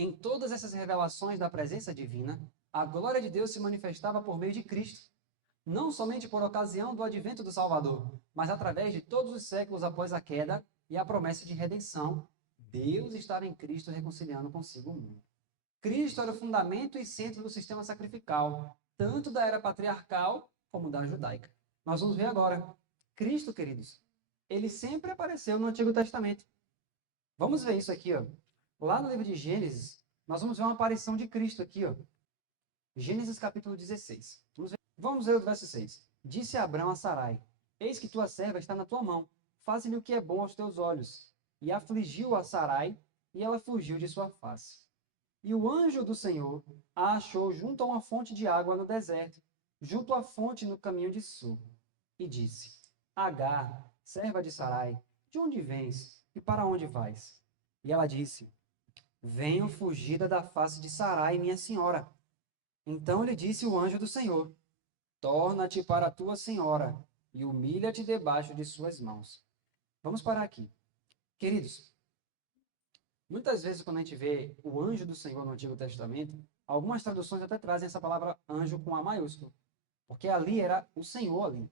Em todas essas revelações da presença divina, a glória de Deus se manifestava por meio de Cristo, não somente por ocasião do advento do Salvador, mas através de todos os séculos após a queda e a promessa de redenção. Deus estava em Cristo reconciliando consigo o mundo. Cristo era o fundamento e centro do sistema sacrificial, tanto da era patriarcal como da judaica. Nós vamos ver agora. Cristo, queridos, ele sempre apareceu no Antigo Testamento. Vamos ver isso aqui, ó. Lá no livro de Gênesis, nós vamos ver uma aparição de Cristo aqui, ó. Gênesis capítulo 16. Vamos ver o verso 6. Disse Abrão a Sarai: Eis que tua serva está na tua mão, faze-lhe o que é bom aos teus olhos. E afligiu a Sarai, e ela fugiu de sua face. E o anjo do Senhor a achou junto a uma fonte de água no deserto, junto à fonte no caminho de sul. E disse: Agar, serva de Sarai, de onde vens e para onde vais? E ela disse: Venho fugida da face de Sarai, minha senhora. Então lhe disse o anjo do Senhor: Torna-te para a tua senhora e humilha-te debaixo de suas mãos. Vamos parar aqui. Queridos, muitas vezes quando a gente vê o anjo do Senhor no Antigo Testamento, algumas traduções até trazem essa palavra anjo com A maiúsculo, porque ali era o Senhor ali.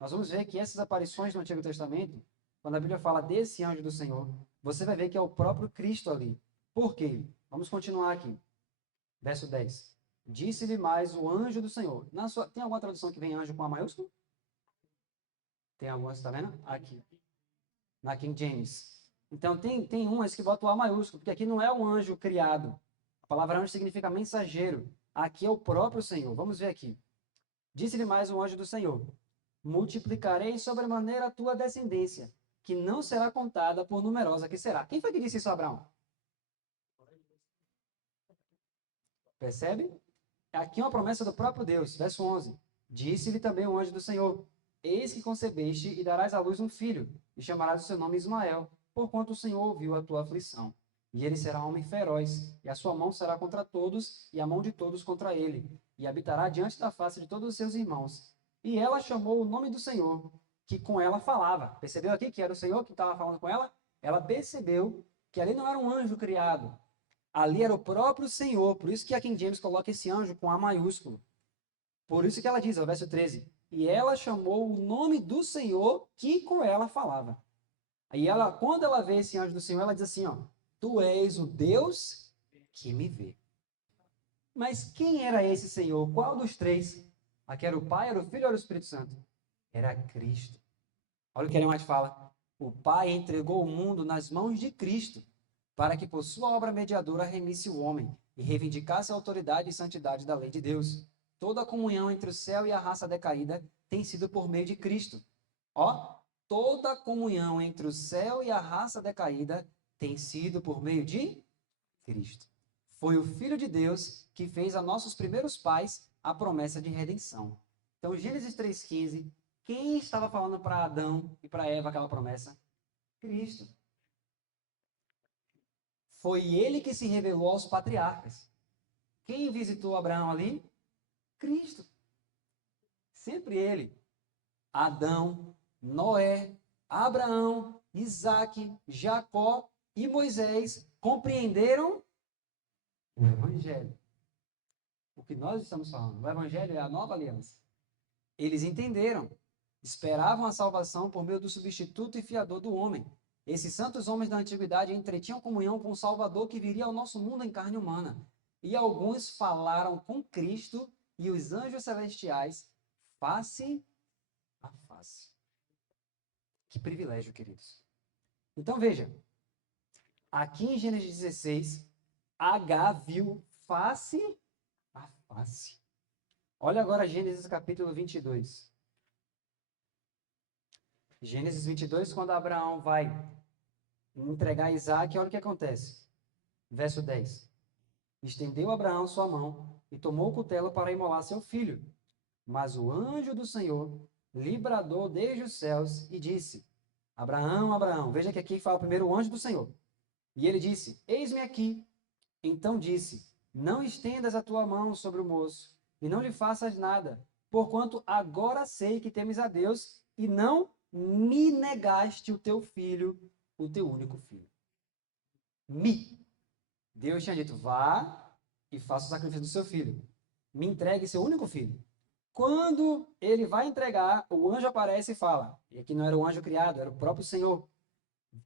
Nós vamos ver que essas aparições no Antigo Testamento, quando a Bíblia fala desse anjo do Senhor, você vai ver que é o próprio Cristo ali. Por quê? Vamos continuar aqui. Verso 10. Disse-lhe mais o anjo do Senhor. Tem alguma tradução que vem anjo com A maiúsculo? Tem algumas, está vendo? Aqui. Na King James. Então, tem umas que botam o A maiúsculo, porque aqui não é um anjo criado. A palavra anjo significa mensageiro. Aqui é o próprio Senhor. Vamos ver aqui. Disse-lhe mais o anjo do Senhor: Multiplicarei sobremaneira a tua descendência, que não será contada por numerosa que será. Quem foi que disse isso a Abraão? Percebe? Aqui é uma promessa do próprio Deus. Verso 11. Disse-lhe também o anjo do Senhor: Eis que concebeste e darás à luz um filho, e chamarás o seu nome Ismael, porquanto o Senhor ouviu a tua aflição. E ele será um homem feroz, e a sua mão será contra todos, e a mão de todos contra ele, e habitará diante da face de todos os seus irmãos. E ela chamou o nome do Senhor, que com ela falava. Percebeu aqui que era o Senhor que estava falando com ela? Ela percebeu que ali não era um anjo criado. Ali era o próprio Senhor. Por isso que a King James coloca esse anjo com A maiúsculo. Por isso que ela diz, ó, verso 13: E ela chamou o nome do Senhor que com ela falava. Aí ela, quando ela vê esse anjo do Senhor, ela diz assim, ó: Tu és o Deus que me vê. Mas quem era esse Senhor? Qual dos três? Aqui era o Pai, era o Filho ou era o Espírito Santo? Era Cristo. Olha o que ele mais fala. O Pai entregou o mundo nas mãos de Cristo, para que por sua obra mediadora remisse o homem e reivindicasse a autoridade e santidade da lei de Deus. Toda a comunhão entre o céu e a raça decaída tem sido por meio de Cristo. Ó, toda a comunhão entre o céu e a raça decaída tem sido por meio de Cristo. Foi o Filho de Deus que fez a nossos primeiros pais a promessa de redenção. Então, Gênesis 3,15, quem estava falando para Adão e para Eva aquela promessa? Cristo. Foi ele que se revelou aos patriarcas. Quem visitou Abraão ali? Cristo. Sempre ele. Adão, Noé, Abraão, Isaac, Jacó e Moisés compreenderam o Evangelho. O que nós estamos falando. O Evangelho é a nova aliança. Eles entenderam. Esperavam a salvação por meio do substituto e fiador do homem. Esses santos homens da antiguidade entretinham comunhão com o Salvador que viria ao nosso mundo em carne humana. E alguns falaram com Cristo e os anjos celestiais face a face. Que privilégio, queridos. Então veja, aqui em Gênesis 16, H viu face a face. Olha agora Gênesis capítulo 22. Gênesis 22, quando Abraão vai entregar Isaac, olha o que acontece. Verso 10. Estendeu Abraão sua mão e tomou o cutelo para imolar seu filho. Mas o anjo do Senhor lhe bradou desde os céus e disse: Abraão, Abraão. Veja que aqui fala primeiro o anjo do Senhor. E ele disse: Eis-me aqui. Então disse: Não estendas a tua mão sobre o moço e não lhe faças nada, porquanto agora sei que temes a Deus e não me negaste o teu filho, o teu único filho. Deus tinha dito, vá e faça o sacrifício do seu filho. Me entregue seu único filho. Quando ele vai entregar, o anjo aparece e fala, e aqui não era o anjo criado, era o próprio Senhor.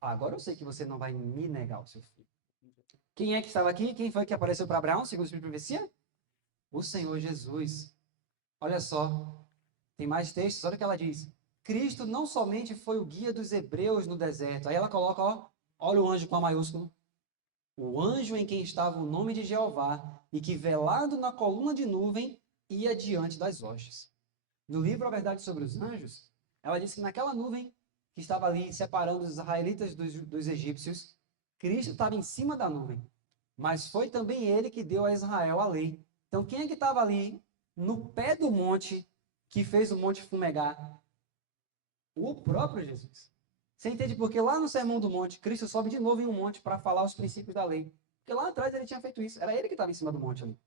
Agora eu sei que você não vai me negar o seu filho. Quem é que estava aqui? Quem foi que apareceu para Abraão, segundo o Espírito de profecia? O Senhor Jesus. Olha só, tem mais textos, olha o que ela diz. Cristo não somente foi o guia dos hebreus no deserto. Aí ela coloca, ó, olha o anjo com a maiúsculo. O anjo em quem estava o nome de Jeová e que, velado na coluna de nuvem, ia diante das hostes. No livro A Verdade sobre os Anjos, ela diz que naquela nuvem que estava ali separando os israelitas dos egípcios, Cristo estava em cima da nuvem. Mas foi também ele que deu a Israel a lei. Então, quem é que estava ali no pé do monte que fez o monte fumegar? O próprio Jesus. Você entende porque lá no Sermão do Monte, Cristo sobe de novo em um monte para falar os princípios da lei. Porque lá atrás ele tinha feito isso. Era ele que estava em cima do monte ali.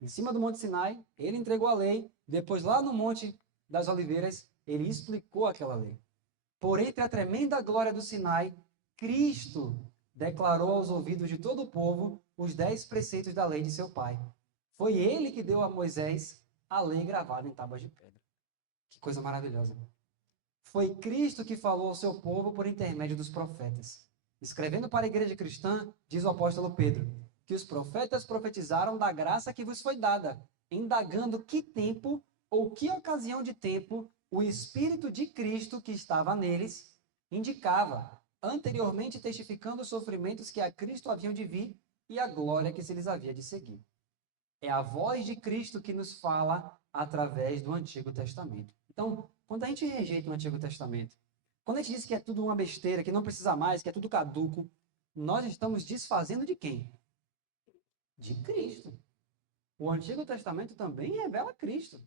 Em cima do Monte Sinai, ele entregou a lei. Depois, lá no Monte das Oliveiras, ele explicou aquela lei. Por entre a tremenda glória do Sinai, Cristo declarou aos ouvidos de todo o povo os 10 preceitos da lei de seu pai. Foi ele que deu a Moisés a lei gravada em tábuas de pedra. Que coisa maravilhosa. Foi Cristo que falou ao seu povo por intermédio dos profetas. Escrevendo para a igreja cristã, diz o apóstolo Pedro, que os profetas profetizaram da graça que vos foi dada, indagando que tempo ou que ocasião de tempo o Espírito de Cristo que estava neles indicava, anteriormente testificando os sofrimentos que a Cristo haviam de vir e a glória que se lhes havia de seguir. É a voz de Cristo que nos fala através do Antigo Testamento. Então, quando a gente rejeita o Antigo Testamento, quando a gente diz que é tudo uma besteira, que não precisa mais, que é tudo caduco, nós estamos desfazendo de quem? De Cristo. O Antigo Testamento também revela Cristo.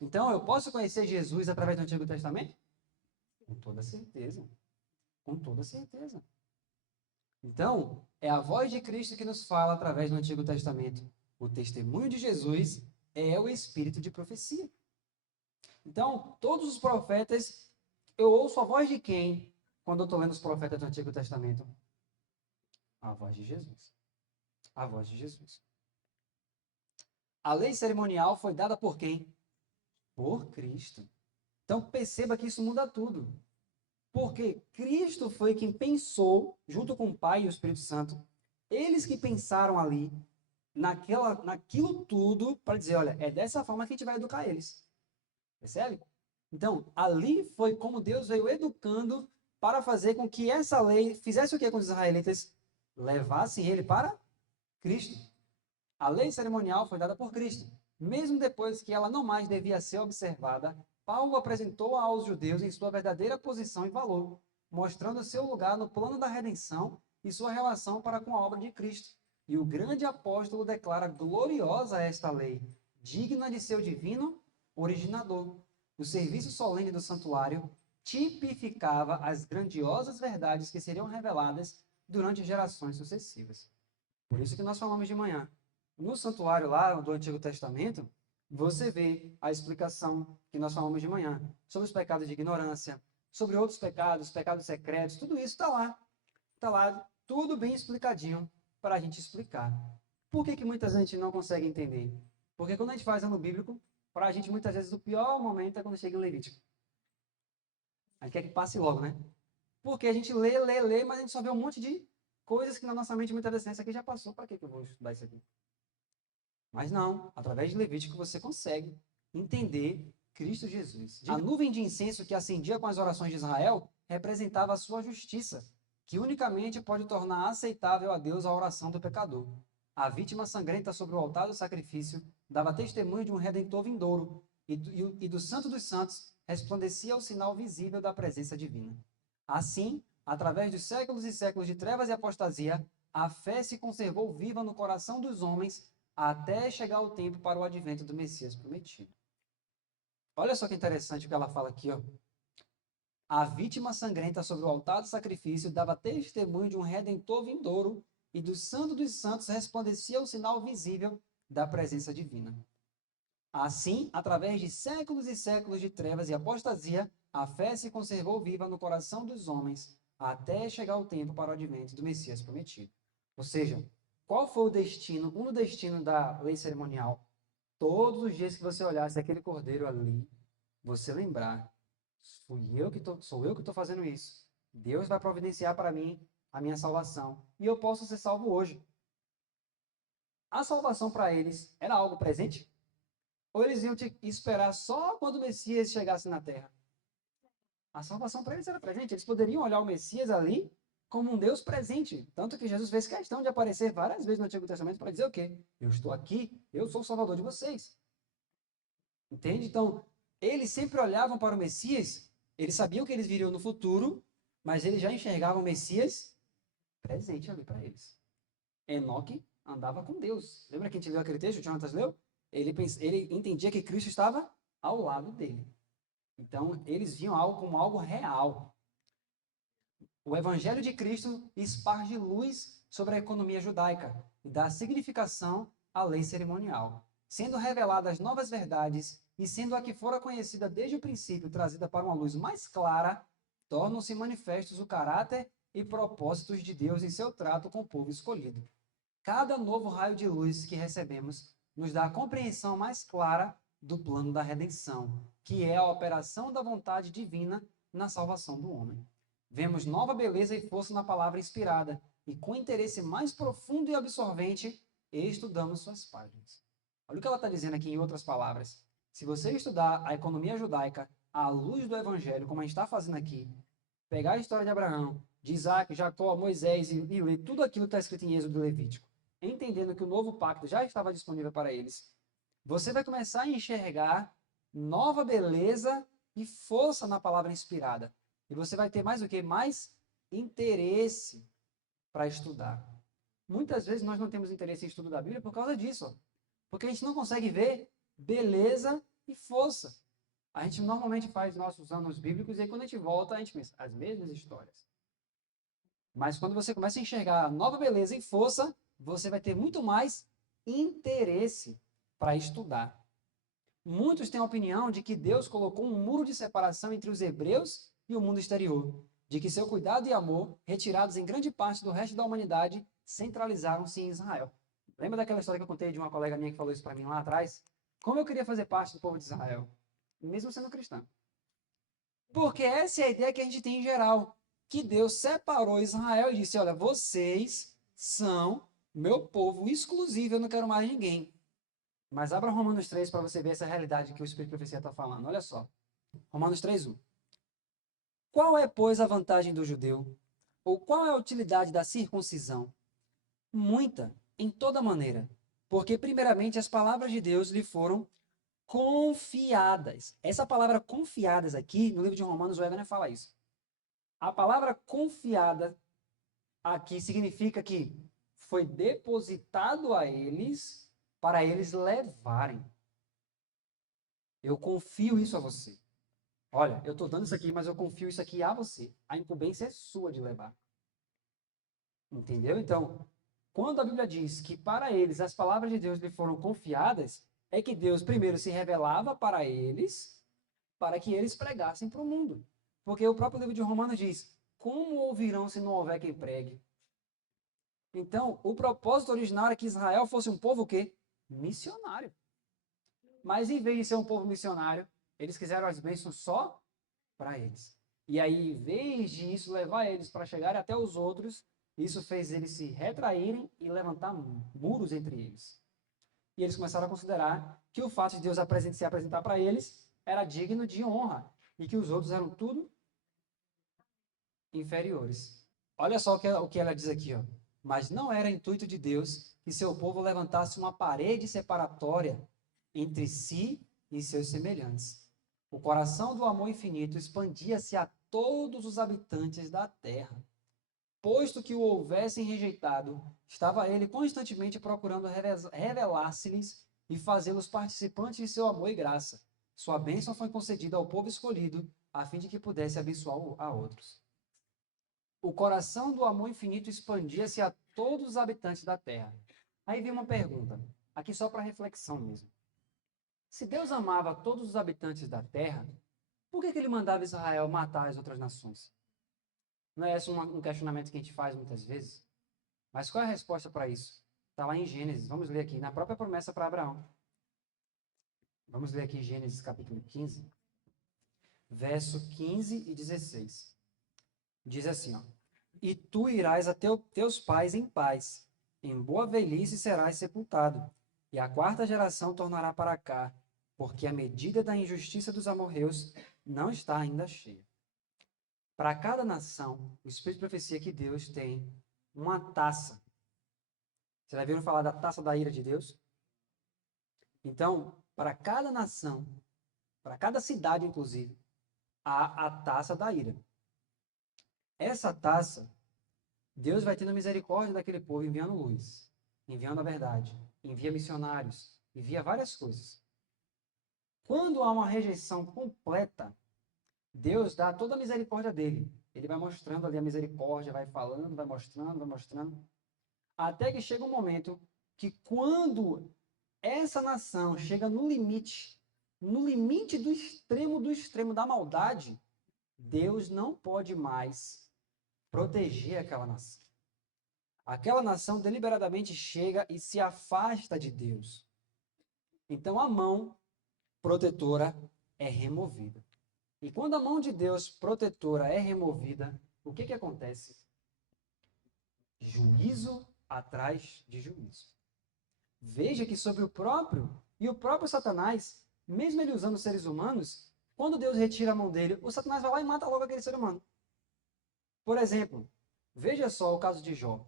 Então, eu posso conhecer Jesus através do Antigo Testamento? Com toda certeza. Com toda certeza. Então, é a voz de Cristo que nos fala através do Antigo Testamento. O testemunho de Jesus é o espírito de profecia. Então, todos os profetas, eu ouço a voz de quem quando eu estou lendo os profetas do Antigo Testamento? A voz de Jesus. A voz de Jesus. A lei cerimonial foi dada por quem? Por Cristo. Então, perceba que isso muda tudo. Porque Cristo foi quem pensou, junto com o Pai e o Espírito Santo, eles que pensaram ali, naquilo tudo, para dizer, olha, é dessa forma que a gente vai educar eles. Percebe? Então, ali foi como Deus veio educando para fazer com que essa lei fizesse o que com os israelitas? Levassem ele para Cristo. A lei cerimonial foi dada por Cristo. Mesmo depois que ela não mais devia ser observada, Paulo apresentou-a aos judeus em sua verdadeira posição e valor, mostrando seu lugar no plano da redenção e sua relação para com a obra de Cristo. E o grande apóstolo declara gloriosa esta lei, digna de seu divino originador. O serviço solene do santuário tipificava as grandiosas verdades que seriam reveladas durante gerações sucessivas. Por isso que nós falamos de manhã. No santuário lá do Antigo Testamento, você vê a explicação que nós falamos de manhã sobre os pecados de ignorância, sobre outros pecados, pecados secretos, tudo isso está lá. Está lá, tudo bem explicadinho para a gente explicar. Por que muita gente não consegue entender? Porque quando a gente faz ano bíblico, para a gente muitas vezes o pior momento é quando chega em Levítico. A gente quer que passe logo, né? Porque a gente lê, mas a gente só vê um monte de coisas que na nossa mente muitas vezes isso aqui já passou, para que eu vou estudar isso aqui? Mas não, através de Levítico você consegue entender Cristo Jesus. A nuvem de incenso que acendia com as orações de Israel representava a sua justiça, que unicamente pode tornar aceitável a Deus a oração do pecador. A vítima sangrenta sobre o altar do sacrifício dava testemunho de um redentor vindouro, e do Santo dos Santos resplandecia o sinal visível da presença divina. Assim, através dos séculos e séculos de trevas e apostasia, a fé se conservou viva no coração dos homens até chegar o tempo para o advento do Messias prometido. Olha só que interessante o que ela fala aqui, ó. A vítima sangrenta sobre o altar do sacrifício dava testemunho de um redentor vindouro, e do Santo dos Santos resplandecia o sinal visível da presença divina. Assim, através de séculos e séculos de trevas e apostasia, a fé se conservou viva no coração dos homens, até chegar o tempo para o advento do Messias prometido. Ou seja, qual foi o destino, um destino da lei cerimonial? Todos os dias que você olhasse aquele cordeiro ali, você lembrar, sou eu que estou fazendo isso. Deus vai providenciar para mim a minha salvação. E eu posso ser salvo hoje. A salvação para eles era algo presente? Ou eles iam esperar só quando o Messias chegasse na terra? A salvação para eles era presente. Eles poderiam olhar o Messias ali como um Deus presente. Tanto que Jesus fez questão de aparecer várias vezes no Antigo Testamento para dizer o quê? Eu estou aqui, eu sou o Salvador de vocês. Entende? Então, eles sempre olhavam para o Messias, eles sabiam que eles viriam no futuro, mas eles já enxergavam o Messias presente ali para eles. Enoque andava com Deus. Lembra que a gente leu aquele texto, o Jonathan leu? Ele entendia que Cristo estava ao lado dele. Então, eles viam algo como algo real. O Evangelho de Cristo esparge luz sobre a economia judaica e dá significação à lei cerimonial, sendo reveladas novas verdades e sendo a que fora conhecida desde o princípio trazida para uma luz mais clara, tornam-se manifestos o caráter e propósitos de Deus em seu trato com o povo escolhido. Cada novo raio de luz que recebemos nos dá a compreensão mais clara do plano da redenção, que é a operação da vontade divina na salvação do homem. Vemos nova beleza e força na palavra inspirada, e com interesse mais profundo e absorvente, estudamos suas páginas. Olha o que ela está dizendo aqui em outras palavras. Se você estudar a economia judaica à luz do Evangelho, como a gente está fazendo aqui, pegar a história de Abraão, de Isaac, Jacó, Moisés e ler tudo aquilo que está escrito em Êxodo e Levítico, entendendo que o novo pacto já estava disponível para eles, você vai começar a enxergar nova beleza e força na palavra inspirada. E você vai ter mais o quê? Mais interesse para estudar. Muitas vezes nós não temos interesse em estudo da Bíblia por causa disso. Ó. Porque a gente não consegue ver beleza e força. A gente normalmente faz nossos anos bíblicos e aí quando a gente volta, a gente pensa, as mesmas histórias. Mas quando você começa a enxergar nova beleza e força, você vai ter muito mais interesse para estudar. Muitos têm a opinião de que Deus colocou um muro de separação entre os hebreus e o mundo exterior, de que seu cuidado e amor, retirados em grande parte do resto da humanidade, centralizaram-se em Israel. Lembra daquela história que eu contei de uma colega minha que falou isso para mim lá atrás? Como eu queria fazer parte do povo de Israel, mesmo sendo cristã. Porque essa é a ideia que a gente tem em geral, que Deus separou Israel e disse, olha, vocês são meu povo exclusivo, eu não quero mais ninguém. Mas abra Romanos 3 para você ver essa realidade que o Espírito de Profecia está falando. Olha só. Romanos 3:1. Qual é, pois, a vantagem do judeu? Ou qual é a utilidade da circuncisão? Muita, em toda maneira. Porque, primeiramente, as palavras de Deus lhe foram confiadas. Essa palavra confiadas aqui, no livro de Romanos, o Evan fala isso. A palavra confiada aqui significa que foi depositado a eles para eles levarem. Eu confio isso a você. Olha, eu estou dando isso aqui, mas eu confio isso aqui a você. A incumbência é sua de levar. Entendeu? Então, quando a Bíblia diz que para eles as palavras de Deus lhe foram confiadas, é que Deus primeiro se revelava para eles, para que eles pregassem para o mundo. Porque o próprio livro de Romanos diz: como ouvirão se não houver quem pregue? Então, o propósito original era que Israel fosse um povo o quê? Missionário. Mas em vez de ser um povo missionário, eles quiseram as bênçãos só para eles. E aí, em vez de isso levar eles para chegarem até os outros, isso fez eles se retraírem e levantar muros entre eles. E eles começaram a considerar que o fato de Deus se apresentar para eles era digno de honra e que os outros eram tudo inferiores. Olha só o que ela diz aqui, ó. Mas não era intuito de Deus que seu povo levantasse uma parede separatória entre si e seus semelhantes. O coração do amor infinito expandia-se a todos os habitantes da terra. Posto que o houvessem rejeitado, estava ele constantemente procurando revelar-se-lhes e fazê-los participantes de seu amor e graça. Sua bênção foi concedida ao povo escolhido, a fim de que pudesse abençoar a outros. O coração do amor infinito expandia-se a todos os habitantes da terra. Aí vem uma pergunta, aqui só para reflexão mesmo. Se Deus amava todos os habitantes da terra, por que ele mandava Israel matar as outras nações? Não é esse um questionamento que a gente faz muitas vezes? Mas qual é a resposta para isso? Está lá em Gênesis. Vamos ler aqui, na própria promessa para Abraão. Vamos ler aqui Gênesis capítulo 15, verso 15 e 16. Diz assim, ó: E tu irás a teus pais em paz, em boa velhice serás sepultado, e a quarta geração tornará para cá, porque a medida da injustiça dos amorreus não está ainda cheia. Para cada nação, o Espírito de profecia que Deus tem uma taça. Vocês já viram falar da taça da ira de Deus? Então, para cada nação, para cada cidade, inclusive, há a taça da ira. Essa taça, Deus vai tendo misericórdia daquele povo, enviando luz, enviando a verdade, envia missionários, envia várias coisas. Quando há uma rejeição completa, Deus dá toda a misericórdia dele. Ele vai mostrando ali a misericórdia, vai falando, vai mostrando, até que chega um momento que quando essa nação chega no limite do extremo da maldade, Deus não pode mais proteger aquela nação. Aquela nação deliberadamente chega e se afasta de Deus. Então a mão protetora é removida. E quando a mão de Deus protetora é removida, o que acontece? Juízo atrás de juízo. Veja que sobre o próprio Satanás, mesmo ele usando seres humanos, quando Deus retira a mão dele, o Satanás vai lá e mata logo aquele ser humano. Por exemplo, veja só o caso de Jó.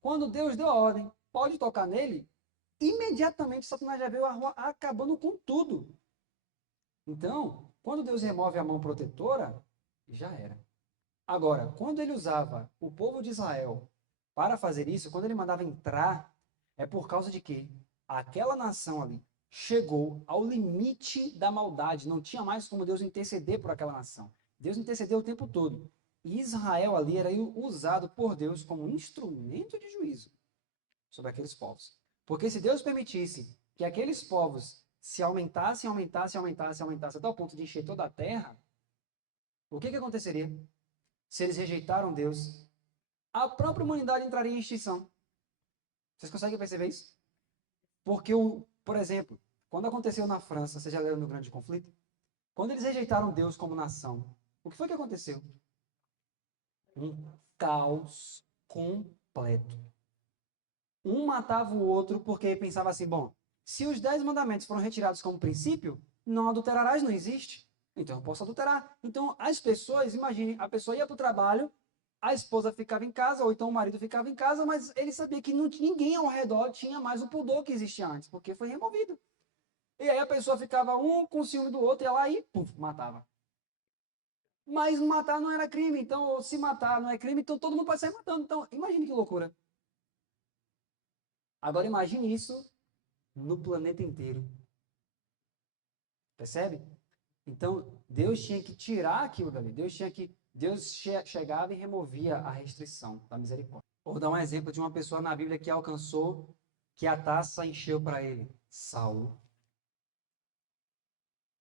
Quando Deus deu a ordem, pode tocar nele, imediatamente Satanás já veio acabando com tudo. Então, quando Deus remove a mão protetora, já era. Agora, quando ele usava o povo de Israel para fazer isso, quando ele mandava entrar, é por causa de que aquela nação ali chegou ao limite da maldade, não tinha mais como Deus interceder por aquela nação. Deus intercedeu o tempo todo. E Israel ali era usado por Deus como instrumento de juízo sobre aqueles povos. Porque se Deus permitisse que aqueles povos se aumentassem até o ponto de encher toda a terra, o que aconteceria? Se eles rejeitaram Deus, a própria humanidade entraria em extinção. Vocês conseguem perceber isso? Porque, por exemplo, quando aconteceu na França, vocês já leram no Grande Conflito? Quando eles rejeitaram Deus como nação, o que foi que aconteceu? Um caos completo. Um matava o outro porque pensava assim, bom, se os 10 mandamentos foram retirados como princípio, não adulterarás não existe. Então eu posso adulterar. Então as pessoas, imagine, a pessoa ia para o trabalho, a esposa ficava em casa, ou então o marido ficava em casa, mas ele sabia que ninguém ao redor tinha mais o pudor que existia antes, porque foi removido. E aí a pessoa ficava um com ciúme do outro, ia lá e puf, matava. Mas matar não era crime, então se matar não é crime, então todo mundo pode sair matando. Então imagine que loucura. Agora imagine isso no planeta inteiro. Percebe? Então, Deus tinha que tirar aquilo dali. Deus chegava e removia a restrição da misericórdia. Vou dar um exemplo de uma pessoa na Bíblia que alcançou, que a taça encheu para ele. Saul.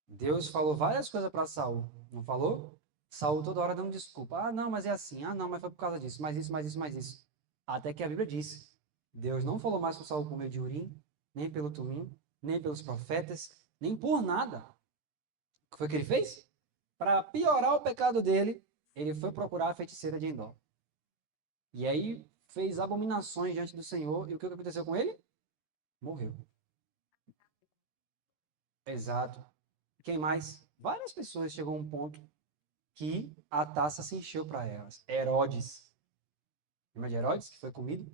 Deus falou várias coisas para Saul, não falou? Saul toda hora dando desculpa. Ah, não, mas é assim. Ah, não, mas foi por causa disso. Mais isso. Até que a Bíblia disse. Deus não falou mais com Saul por meio de Urim, nem pelo Tumim, nem pelos profetas, nem por nada. O que foi que ele fez? Para piorar o pecado dele, ele foi procurar a feiticeira de Endor. E aí fez abominações diante do Senhor. E o que aconteceu com ele? Morreu. Exato. Quem mais? Várias pessoas chegou a um ponto que a taça se encheu para elas. Herodes. Lembra de Herodes, que foi comido?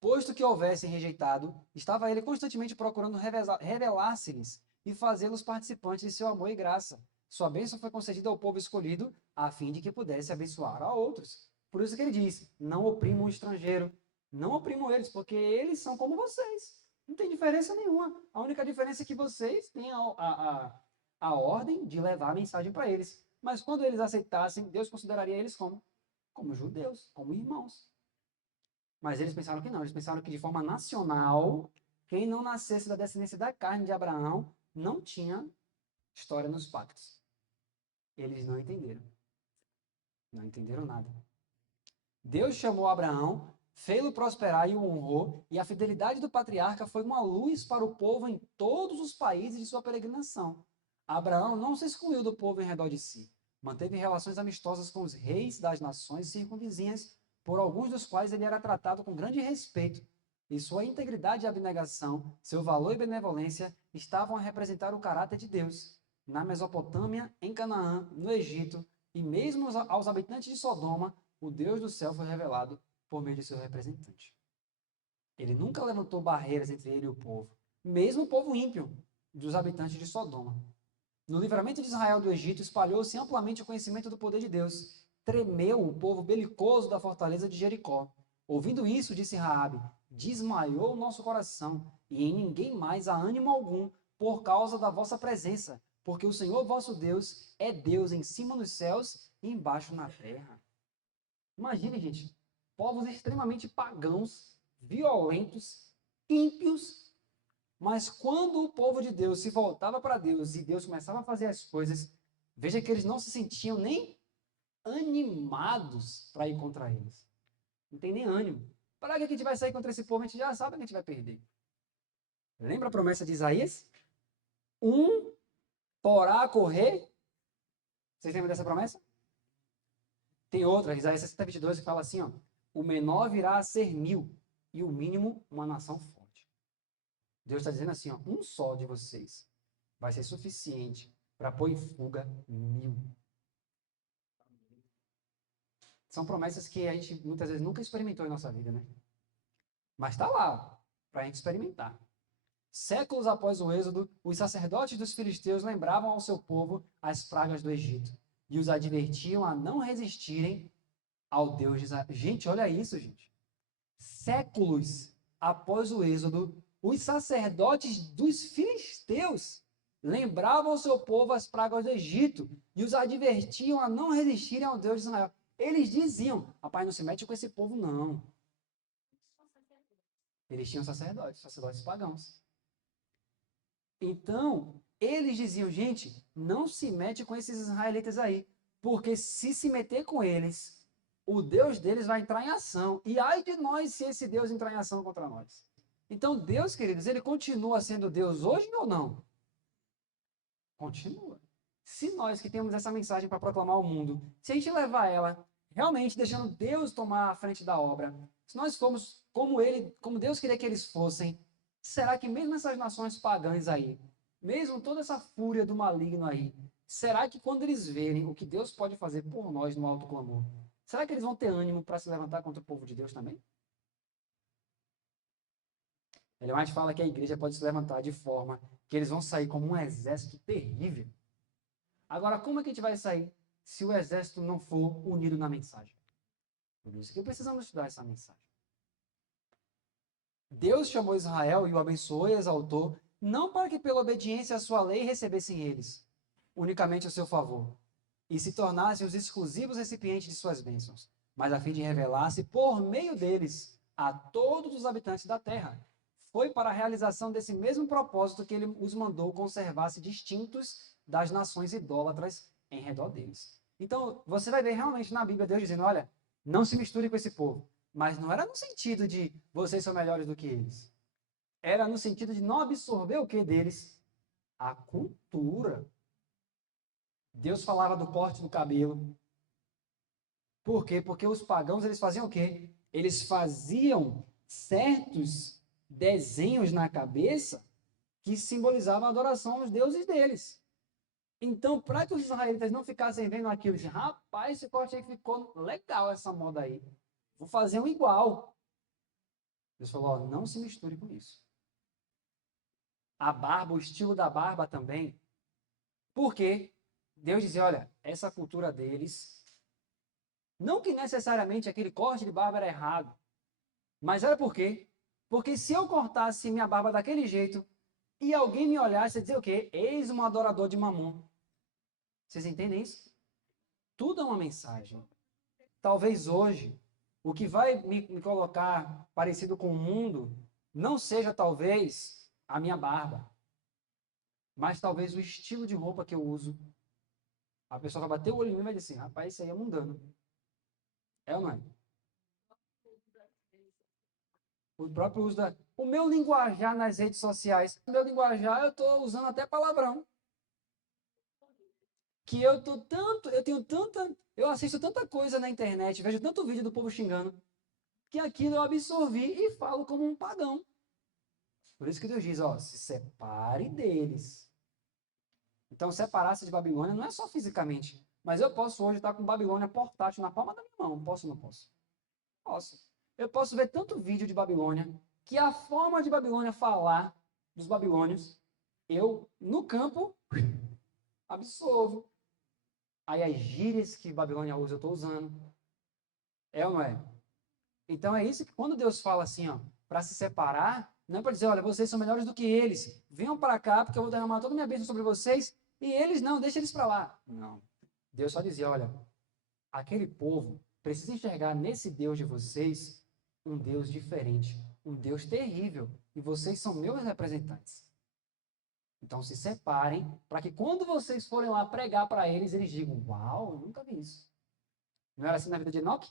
Posto que houvessem rejeitado, estava ele constantemente procurando revelar-se-lhes e fazê-los participantes de seu amor e graça. Sua bênção foi concedida ao povo escolhido, a fim de que pudesse abençoar a outros. Por isso que ele diz, não oprimam o estrangeiro, não oprimam eles, porque eles são como vocês. Não tem diferença nenhuma. A única diferença é que vocês têm a ordem de levar a mensagem para eles. Mas quando eles aceitassem, Deus consideraria eles como judeus, como irmãos. Mas eles pensaram que não, eles pensaram que de forma nacional, quem não nascesse da descendência da carne de Abraão não tinha história nos pactos. Eles não entenderam. Não entenderam nada. Deus chamou Abraão fê-lo prosperar e o honrou, e a fidelidade do patriarca foi uma luz para o povo em todos os países de sua peregrinação. Abraão não se excluiu do povo em redor de si. Manteve relações amistosas com os reis das nações circunvizinhas, por alguns dos quais ele era tratado com grande respeito. E sua integridade e abnegação, seu valor e benevolência estavam a representar o caráter de Deus. Na Mesopotâmia, em Canaã, no Egito e mesmo aos habitantes de Sodoma, o Deus do céu foi revelado por meio de seu representante. Ele nunca levantou barreiras entre ele e o povo, mesmo o povo ímpio dos habitantes de Sodoma. No livramento de Israel do Egito, espalhou-se amplamente o conhecimento do poder de Deus. Tremeu o povo belicoso da fortaleza de Jericó. Ouvindo isso, disse Raabe: desmaiou o nosso coração, e em ninguém mais há ânimo algum, por causa da vossa presença, porque o Senhor vosso Deus é Deus em cima nos céus e embaixo na terra. Imagine, gente, povos extremamente pagãos, violentos, ímpios, mas quando o povo de Deus se voltava para Deus e Deus começava a fazer as coisas, veja que eles não se sentiam nem animados para ir contra eles. Não tem nem ânimo. Para que a gente vai sair contra esse povo? A gente já sabe que a gente vai perder. Lembra a promessa de Isaías? Um porá correr. Vocês lembram dessa promessa? Tem outra, Isaías 60:22, que fala assim, ó, o menor virá a ser 1000 e o mínimo uma nação forte. Deus está dizendo assim, ó, um só de vocês vai ser suficiente para pôr em fuga 1000. São promessas que a gente muitas vezes nunca experimentou em nossa vida, né? Mas está lá para a gente experimentar. Séculos após o êxodo, os sacerdotes dos filisteus lembravam ao seu povo as pragas do Egito e os advertiam a não resistirem ao Deus de Israel. Gente, olha isso, gente. Séculos após o êxodo, os sacerdotes dos filisteus lembravam ao seu povo as pragas do Egito e os advertiam a não resistirem ao Deus de Israel. Eles diziam, rapaz, não se mete com esse povo, não. Eles tinham sacerdotes pagãos. Então, eles diziam, gente, não se mete com esses israelitas aí, porque se meter com eles, o Deus deles vai entrar em ação. E ai de nós se esse Deus entrar em ação contra nós. Então, Deus, queridos, ele continua sendo Deus hoje ou não? Continua. Se nós que temos essa mensagem para proclamar ao mundo, se a gente levar ela realmente deixando Deus tomar a frente da obra, se nós formos como Deus queria que eles fossem, será que mesmo essas nações pagãs aí, mesmo toda essa fúria do maligno aí, será que quando eles verem o que Deus pode fazer por nós no alto clamor, será que eles vão ter ânimo para se levantar contra o povo de Deus também? Ele mais fala que a igreja pode se levantar de forma que eles vão sair como um exército terrível. Agora, como é que a gente vai sair se o exército não for unido na mensagem? Por isso que precisamos estudar essa mensagem. Deus chamou Israel e o abençoou e exaltou, não para que pela obediência à sua lei recebessem eles unicamente o seu favor, e se tornassem os exclusivos recipientes de suas bênçãos, mas a fim de revelar-se por meio deles a todos os habitantes da terra. Foi para a realização desse mesmo propósito que ele os mandou conservar-se distintos das nações idólatras em redor deles. Então, você vai ver realmente na Bíblia Deus dizendo, olha, não se misture com esse povo. Mas não era no sentido de vocês são melhores do que eles. Era no sentido de não absorver o que deles? A cultura. Deus falava do corte do cabelo. Por quê? Porque os pagãos, eles faziam o quê? Eles faziam certos desenhos na cabeça que simbolizavam a adoração aos deuses deles. Então, para que os israelitas não ficassem vendo aquilo, de rapaz, esse corte aí ficou legal, essa moda aí. Vou fazer um igual. Deus falou, ó, não se misture com isso. A barba, o estilo da barba também. Por quê? Deus dizia, olha, essa cultura deles, não que necessariamente aquele corte de barba era errado, mas era por quê? Porque se eu cortasse minha barba daquele jeito e alguém me olhasse e dizer o quê? Eis um adorador de Mamon. Vocês entendem isso? Tudo é uma mensagem. Talvez hoje, o que vai me colocar parecido com o mundo não seja talvez a minha barba, mas talvez o estilo de roupa que eu uso. A pessoa vai bater o olho em mim e vai dizer assim, rapaz, isso aí é mundano. É ou não é? O próprio uso o meu linguajar nas redes sociais. O meu linguajar, eu estou usando até palavrão. Que eu assisto tanta coisa na internet, vejo tanto vídeo do povo xingando, que aquilo eu absorvi e falo como um pagão. Por isso que Deus diz, ó, se separe deles. Então, separar-se de Babilônia não é só fisicamente, mas eu posso hoje estar com Babilônia portátil na palma da minha mão. Posso ou não posso? Posso. Eu posso ver tanto vídeo de Babilônia, que a forma de Babilônia falar dos babilônios, eu, no campo, absorvo. Aí as gírias que Babilônia usa, eu estou usando. É ou não é? Então é isso que quando Deus fala assim, ó, para se separar, não é para dizer, olha, vocês são melhores do que eles. Venham para cá, porque eu vou derramar toda a minha bênção sobre vocês, e eles não, deixa eles para lá. Não. Deus só dizia, olha, aquele povo precisa enxergar nesse Deus de vocês um Deus diferente, um Deus terrível, e vocês são meus representantes. Então se separem, para que quando vocês forem lá pregar para eles, eles digam, uau, eu nunca vi isso. Não era assim na vida de Enoque?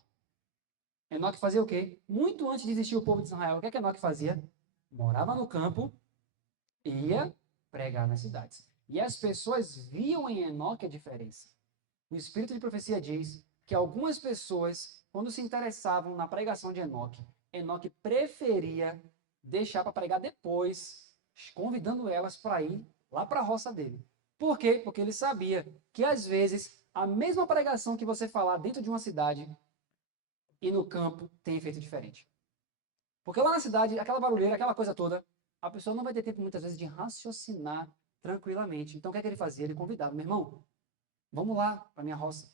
Enoque fazia o quê? Muito antes de existir o povo de Israel, o que é que Enoque fazia? Morava no campo, ia pregar nas cidades. E as pessoas viam em Enoque a diferença. O Espírito de Profecia diz que algumas pessoas, quando se interessavam na pregação de Enoque, Enoque preferia deixar para pregar depois, convidando elas para ir lá para a roça dele. Por quê? Porque ele sabia que, às vezes, a mesma pregação que você falar dentro de uma cidade e no campo tem efeito diferente. Porque lá na cidade, aquela barulheira, aquela coisa toda, a pessoa não vai ter tempo, muitas vezes, de raciocinar tranquilamente. Então, o que é que ele fazia? Ele convidava, meu irmão, vamos lá para minha roça.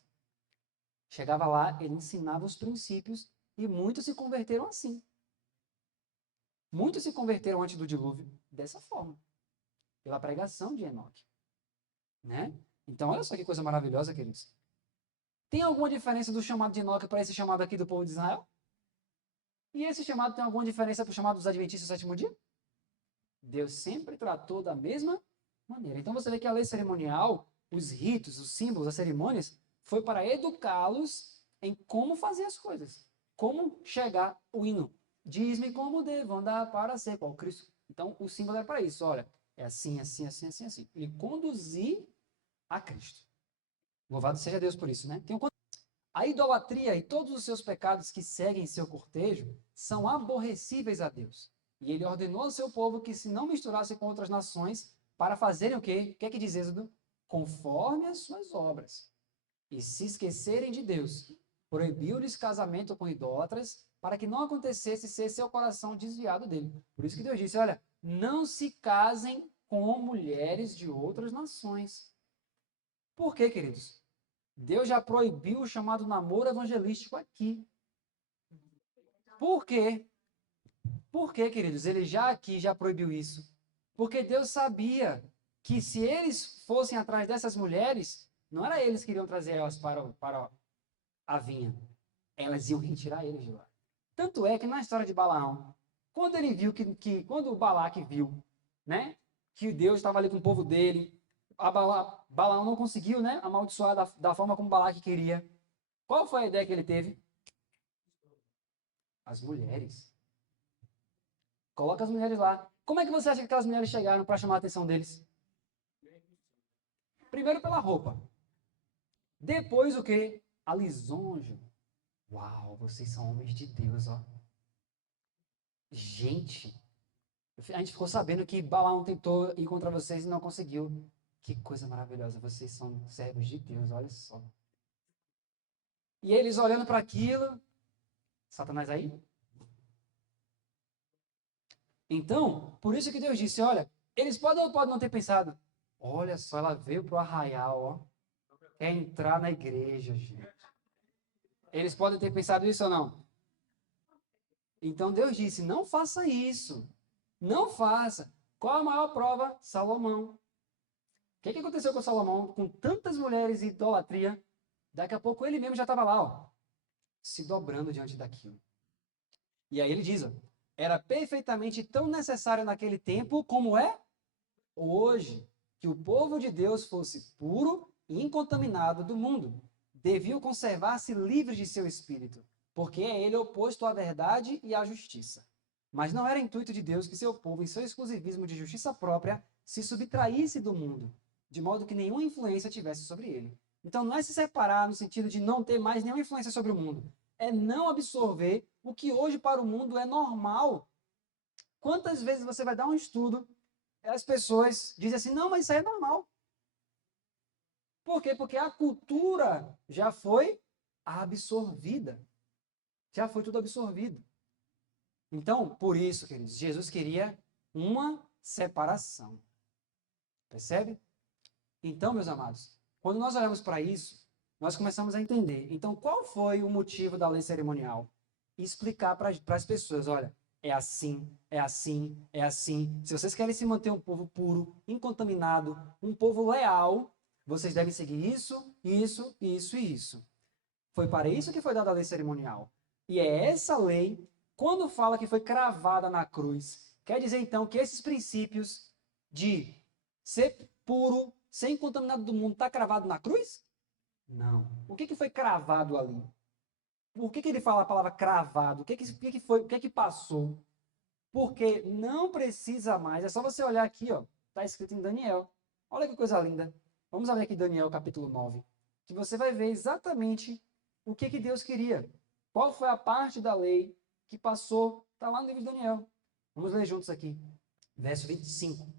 Chegava lá, ele ensinava os princípios e muitos se converteram assim. Muitos se converteram antes do dilúvio dessa forma, pela pregação de Enoque. Né? Então, olha só que coisa maravilhosa, queridos. Tem alguma diferença do chamado de Enoque para esse chamado aqui do povo de Israel? E esse chamado tem alguma diferença para o chamado dos Adventistas do sétimo dia? Deus sempre tratou da mesma maneira. Então você vê que a lei cerimonial, os ritos, os símbolos, as cerimônias, foi para educá-los em como fazer as coisas. Como chegar o hino. Diz-me como devo andar para ser qual Cristo. Então o símbolo era para isso. Olha, é assim, assim, assim, assim, assim. Ele conduzir a Cristo. Louvado seja Deus por isso, né? A idolatria e todos os seus pecados que seguem seu cortejo são aborrecíveis a Deus. E ele ordenou ao seu povo que se não misturasse com outras nações para fazerem o quê? O que é que diz Êxodo? Conforme as suas obras. E se esquecerem de Deus. Proibiu-lhes casamento com idólatras para que não acontecesse ser seu coração desviado dele. Por isso que Deus disse, olha, não se casem com mulheres de outras nações. Por quê, queridos? Deus já proibiu o chamado namoro evangelístico aqui. Por quê? Por quê, queridos? Ele já aqui já proibiu isso. Porque Deus sabia que se eles fossem atrás dessas mulheres, não era eles que iriam trazer elas para a vinha. Elas iam retirar eles de lá. Tanto é que na história de Balaão, quando ele viu quando o Balaque viu, né, que Deus estava ali com o povo dele, Balaão não conseguiu, né, amaldiçoar da forma como Balaque queria. Qual foi a ideia que ele teve? As mulheres. Coloca as mulheres lá. Como é que você acha que aquelas mulheres chegaram para chamar a atenção deles? Primeiro pela roupa. Depois o quê? A lisonja. Uau, vocês são homens de Deus, ó. Gente, a gente ficou sabendo que Balaão tentou ir contra vocês e não conseguiu. Que coisa maravilhosa, vocês são servos de Deus, olha só. E eles olhando para aquilo, Satanás aí? Então, por isso que Deus disse, olha, eles podem ou podem não ter pensado, olha só, ela veio pro arraial, ó, quer entrar na igreja, gente. Eles podem ter pensado isso ou não? Então Deus disse, não faça isso, não faça. Qual a maior prova? Salomão. O que aconteceu com Salomão? Com tantas mulheres e idolatria, daqui a pouco ele mesmo já estava lá, ó, se dobrando diante daquilo. E aí ele diz, ó, era perfeitamente tão necessário naquele tempo como é hoje, que o povo de Deus fosse puro e incontaminado do mundo. Deviam conservar-se livres de seu espírito, porque é ele oposto à verdade e à justiça. Mas não era intuito de Deus que seu povo, em seu exclusivismo de justiça própria, se subtraísse do mundo, de modo que nenhuma influência tivesse sobre ele. Então não é se separar no sentido de não ter mais nenhuma influência sobre o mundo. É não absorver o que hoje para o mundo é normal. Quantas vezes você vai dar um estudo e as pessoas dizem assim, não, mas isso aí é normal. Por quê? Porque a cultura já foi absorvida. Já foi tudo absorvido. Então, por isso, queridos, Jesus queria uma separação. Percebe? Então, meus amados, quando nós olhamos para isso, nós começamos a entender. Então, qual foi o motivo da lei cerimonial? E explicar para as pessoas, olha, é assim, é assim, é assim. Se vocês querem se manter um povo puro, incontaminado, um povo leal, vocês devem seguir isso, isso, isso e isso. Foi para isso que foi dada a lei cerimonial. E é essa lei, quando fala que foi cravada na cruz, quer dizer então que esses princípios de ser puro, ser incontaminado do mundo, está cravado na cruz? Não. O que foi cravado ali? Por que ele fala a palavra cravado? O que passou? Porque não precisa mais, é só você olhar aqui, ó, está escrito em Daniel. Olha que coisa linda. Vamos abrir aqui Daniel capítulo 9, que você vai ver exatamente o que Deus queria. Qual foi a parte da lei que passou? Está lá no livro de Daniel. Vamos ler juntos aqui. Verso 25.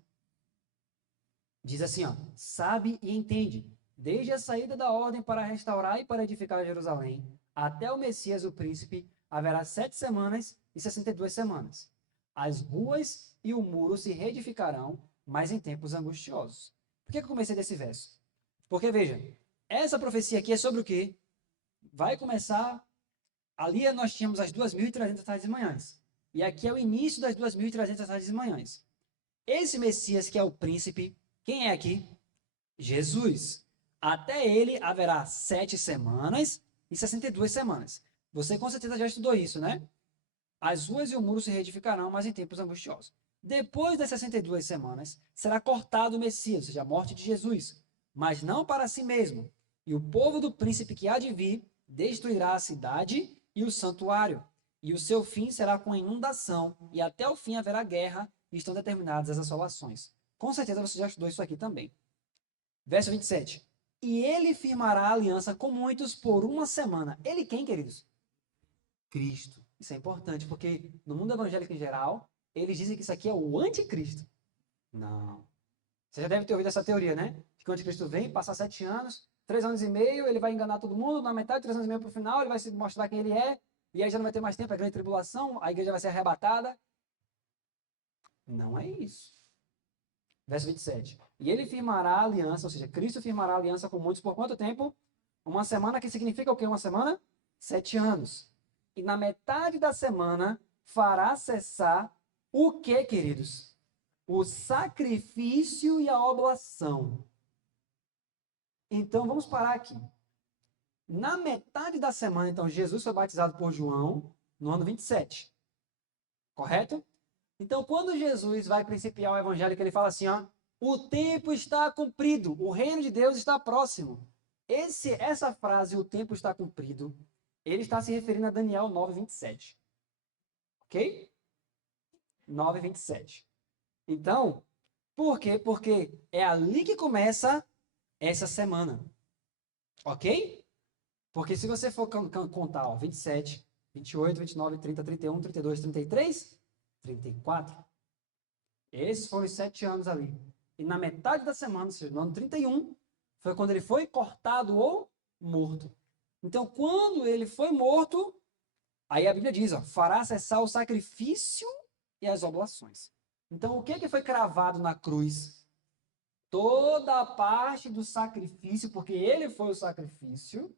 Diz assim, ó, sabe e entende, desde a saída da ordem para restaurar e para edificar Jerusalém, até o Messias, o príncipe, haverá 7 semanas e 62 semanas. As ruas e o muro se reedificarão, mas em tempos angustiosos. Por que eu comecei desse verso? Porque, veja, essa profecia aqui é sobre o quê? Vai começar, ali nós tínhamos as 2.300 tardes e manhãs. E aqui é o início das 2.300 tardes e manhãs. Esse Messias que é o príncipe, quem é aqui? Jesus. Até ele haverá 7 semanas e 62 semanas. Você com certeza já estudou isso, né? As ruas e o muro se reedificarão, mas em tempos angustiosos. Depois das 62 semanas, será cortado o Messias, ou seja, a morte de Jesus, mas não para si mesmo. E o povo do príncipe que há de vir destruirá a cidade e o santuário. E o seu fim será com inundação, e até o fim haverá guerra, e estão determinadas as assolações. Com certeza você já estudou isso aqui também. Verso 27. E ele firmará aliança com muitos por 1 semana. Ele quem, queridos? Cristo. Isso é importante, porque no mundo evangélico em geral, eles dizem que isso aqui é o anticristo. Não. Você já deve ter ouvido essa teoria, né? Que o anticristo vem, passa 7 anos, 3 anos e meio, ele vai enganar todo mundo, na metade, 3 anos e meio para o final, ele vai se mostrar quem ele é, e aí já não vai ter mais tempo, a grande tribulação, a igreja vai ser arrebatada. Não é isso. Verso 27. E ele firmará aliança, ou seja, Cristo firmará aliança com muitos por quanto tempo? 1 semana, que significa o quê? 1 semana? 7 anos. E na metade da semana fará cessar o que, queridos? O sacrifício e a oblação. Então, vamos parar aqui. Na metade da semana, então, Jesus foi batizado por João no ano 27. Correto? Então, quando Jesus vai principiar o evangelho, que ele fala assim, ó, o tempo está cumprido, o reino de Deus está próximo. Essa frase, o tempo está cumprido, ele está se referindo a Daniel 9:27. Ok? 9:27. Então, por quê? Porque é ali que começa essa semana. Ok? Porque se você for contar, ó, 27, 28, 29, 30, 31, 32, 33, 34. Esses foram os 7 anos ali. E na metade da semana, ou seja, no ano 31, foi quando ele foi cortado ou morto. Então, quando ele foi morto, aí a Bíblia diz, ó, fará cessar o sacrifício e as oblações. Então, o que foi cravado na cruz? Toda a parte do sacrifício, porque ele foi o sacrifício,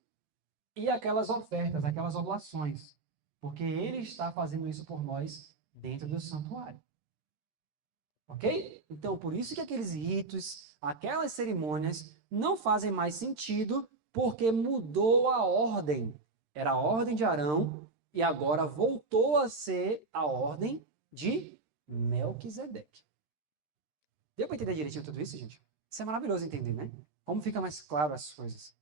e aquelas ofertas, aquelas oblações. Porque ele está fazendo isso por nós dentro do santuário. Ok? Então, por isso que aqueles ritos, aquelas cerimônias não fazem mais sentido, porque mudou a ordem. Era a ordem de Arão e agora voltou a ser a ordem de Melquisedeque. Deu para entender direitinho tudo isso, gente? Isso é maravilhoso entender, né? Como fica mais claro as coisas.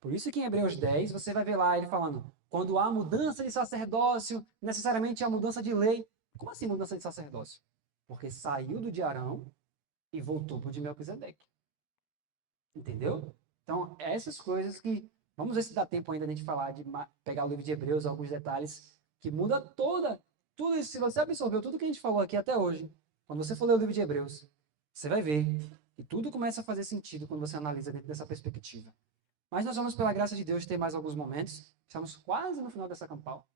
Por isso que em Hebreus 10, você vai ver lá ele falando, quando há mudança de sacerdócio, necessariamente há mudança de lei. Como assim mudança de sacerdócio? Porque saiu do de Arão e voltou para o de Melquisedeque. Entendeu? Então, essas coisas que... Vamos ver se dá tempo ainda de a gente falar, de pegar o livro de Hebreus, alguns detalhes, que muda tudo isso. Se você absorveu tudo que a gente falou aqui até hoje, quando você for ler o livro de Hebreus, você vai ver que tudo começa a fazer sentido quando você analisa dentro dessa perspectiva. Mas nós vamos, pela graça de Deus, ter mais alguns momentos. Estamos quase no final dessa campal.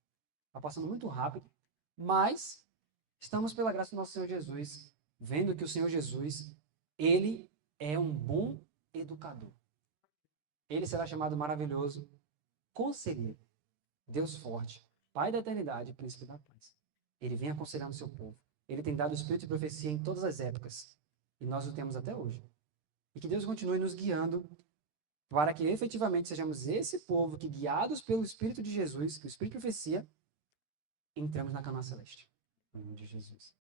Está passando muito rápido. Mas estamos, pela graça do nosso Senhor Jesus, vendo que o Senhor Jesus, ele é um bom educador. Ele será chamado maravilhoso conselheiro, Deus forte, Pai da eternidade e príncipe da paz. Ele vem aconselhando o seu povo. Ele tem dado o espírito de profecia em todas as épocas. E nós o temos até hoje. E que Deus continue nos guiando para que efetivamente sejamos esse povo que, guiados pelo Espírito de Jesus, que o Espírito de profecia, entramos na Canaã Celeste. Em nome de Jesus.